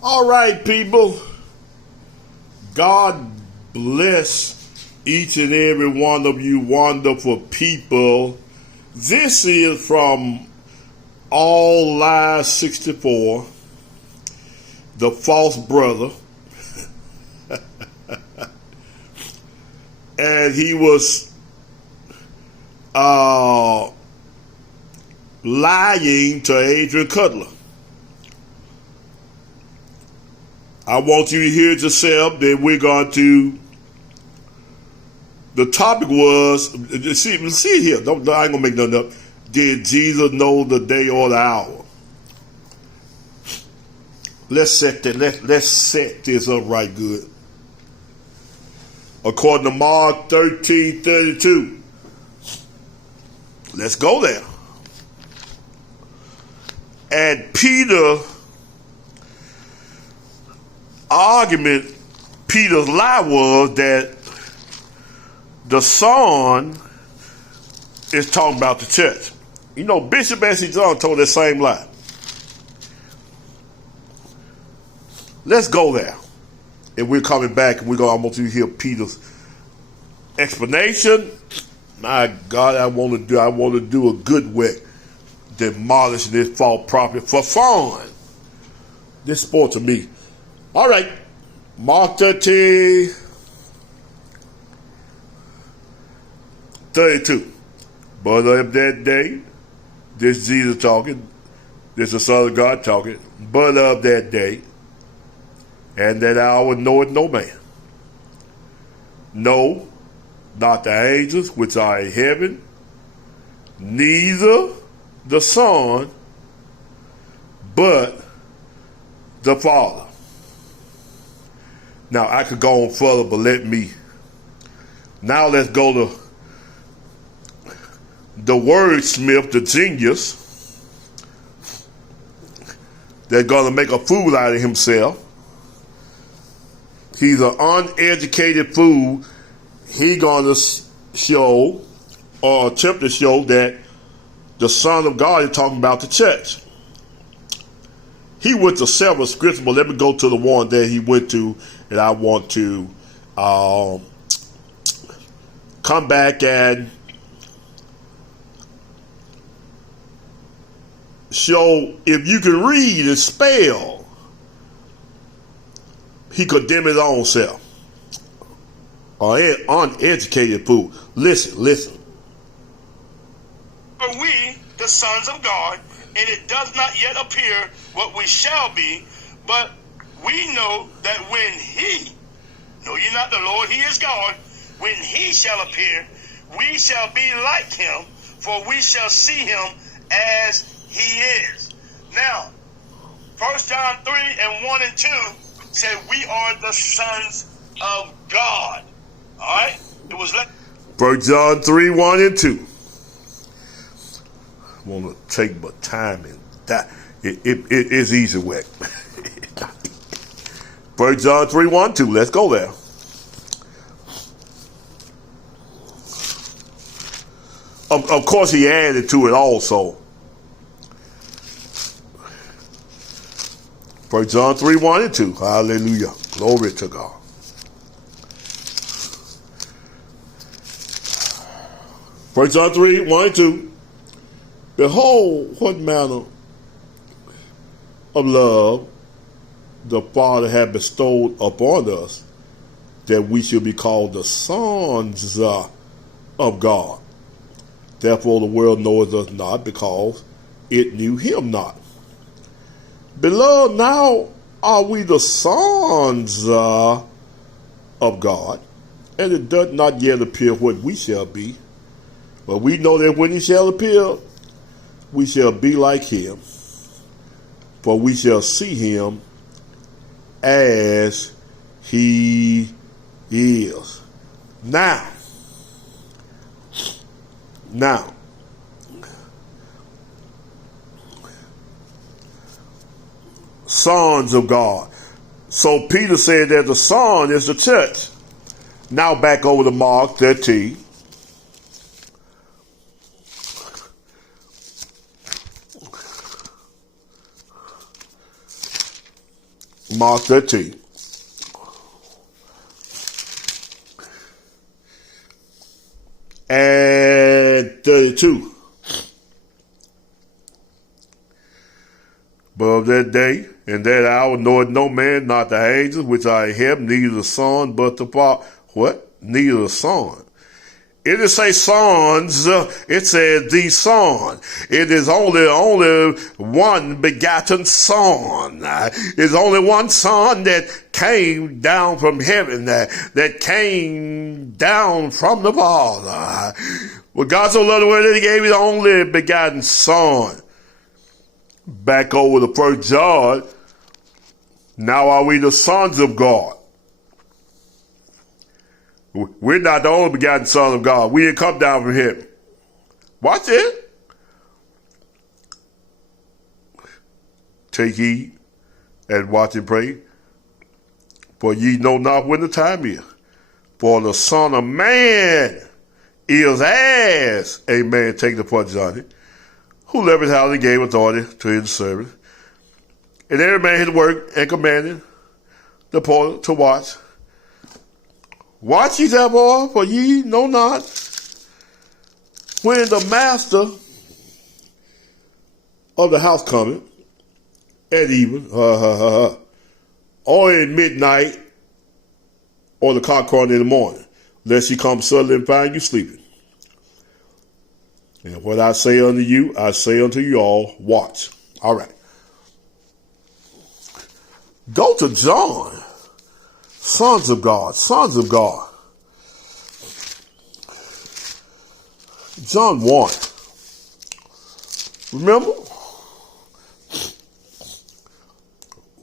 All right, people. God bless each and every one of you wonderful people. This is from All Lies 64, the false brother. And he was lying to Adrian Cutler. I want you to hear it yourself that we're going to. The topic was, see it here. I ain't gonna make nothing up. Did Jesus know the day or the hour? Let's set this up right good. According to Mark 13:32. Let's go there. And Peter's lie was that the Son is talking about the church. You know, Bishop S.C. John told that same lie. Let's go there. And we're coming back and I want you to hear Peter's explanation. My God, I want to do a good work demolishing this false prophet for fun. This sport to me. All right. Mark 13:32. But of that day, this Jesus talking, this the Son of God talking, but of that day, and that hour knoweth no man. No, not the angels which are in heaven, neither the Son, but the Father. Now, I could go on further, but now let's go to the wordsmith, the genius, that's going to make a fool out of himself. He's an uneducated fool. He going to show or attempt to show that the Son of God is talking about the church. He went to several scriptures, but let me go to the one that he went to, and I want to come back and show if you can read and spell, he condemned his own self. An uneducated fool. Listen. Are we the sons of God, and it does not yet appear what we shall be, but we know that when he, know ye not the Lord, he is God, when he shall appear, we shall be like him, for we shall see him as he is. Now, 1 John 3:1-2 said we are the sons of God. All right? It was like 1 John 3:1-2. I want to take my time and that. It is easy work. 1 John 3:1-2. Let's go there. Of course, he added to it also. 1 John 3:1-2. Hallelujah. Glory to God. 1 John 3:1-2. Behold, what manner of love the Father hath bestowed upon us, that we should be called the sons of God. Therefore the world knoweth us not, because it knew him not. Beloved, now are we the sons of God, and it doth not yet appear what we shall be. But we know that when he shall appear, we shall be like him, for we shall see him as he is. Now, sons of God. So Peter said that the Son is the church. Now back over to Mark 13. Mark 13. And 32. But of that day and that hour knoweth no man, not the angels which are in heaven, neither the Son, but the Father. What? Neither the Son. It didn't say sons, it says the Son. It is only one begotten Son. It's only one Son that came down from heaven, that came down from the Father. Well, God so loved the world that he gave his only begotten Son. Back over to 1 John. Now are we the sons of God? We're not the only begotten Son of God. We didn't come down from heaven. Watch it. Take heed and watch and pray. For ye know not when the time is. For the Son of Man is as a man taken upon Johnny, who left his house and gave authority to his servants. And every man his work and commanded the porter to watch. Watch ye therefore, for ye know not when the master of the house cometh at even, or at midnight, or the cock crowing in the morning, lest he come suddenly and find you sleeping. And what I say unto you, I say unto you all, watch. All right. Go to John. Sons of God, sons of God. John 1. Remember?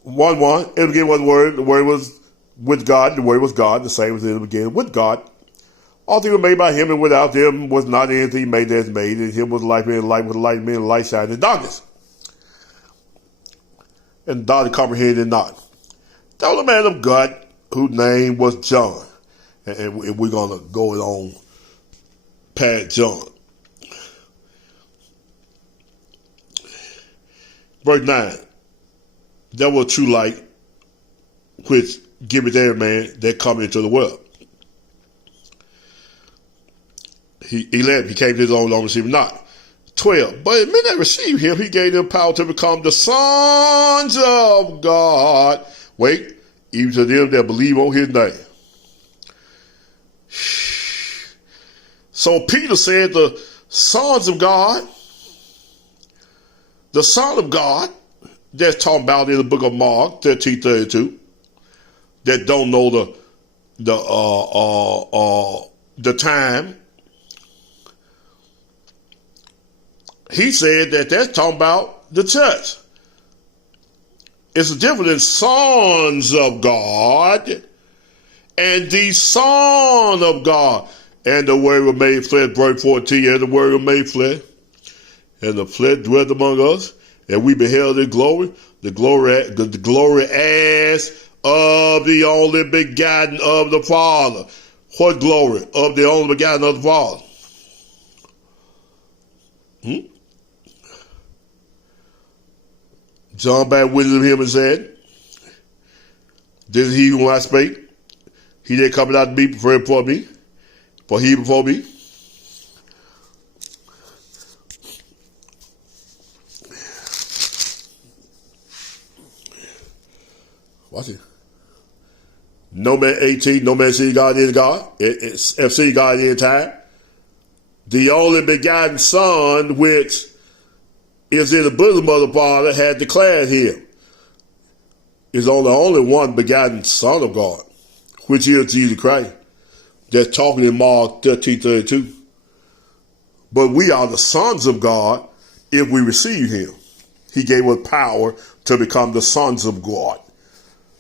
1:1. In the beginning was the Word. The Word was with God. The Word was God. The same was in the beginning with God. All things were made by him, and without him was not anything made that is made. And him was life, and light was light, and light shined in darkness. And darkness comprehended not. That was a man of God, whose name was John. And we're going to go on past John. Verse 9. There was true light, which giveth every man that cometh into the world. He left, he came to his own, received not. 12. But if men that received him, he gave them power to become the sons of God. Wait. Even to them that believe on his name. So Peter said the sons of God, the Son of God, that's talking about in the book of Mark 13:32, that don't know the time. He said that that's talking about the church. It's a difference in sons of God and the Son of God. And the Word was made flesh, verse 14, and the Word was made flesh. And the flesh dwelt among us, and we beheld his glory, the glory as of the only begotten of the Father. What glory? Of the only begotten of the Father. John bare witness of him and said, this is he whom I spake. He that cometh out to me before me, for he before me. Watch it. No man 18, no man see God is God. If see God in time. The only begotten Son which is in the bosom of the Father had declared him. Is only one begotten Son of God, which is Jesus Christ. That's talking in Mark 13:32. But we are the sons of God if we receive him. He gave us power to become the sons of God.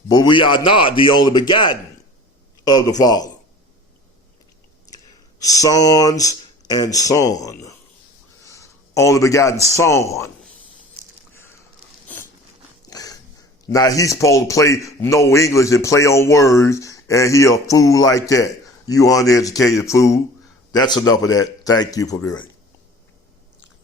But we are not the only begotten of the Father. Sons and son. Only begotten Son. Now he's supposed to play no English and play on words, and he a fool like that. You uneducated fool. That's enough of that. Thank you for being.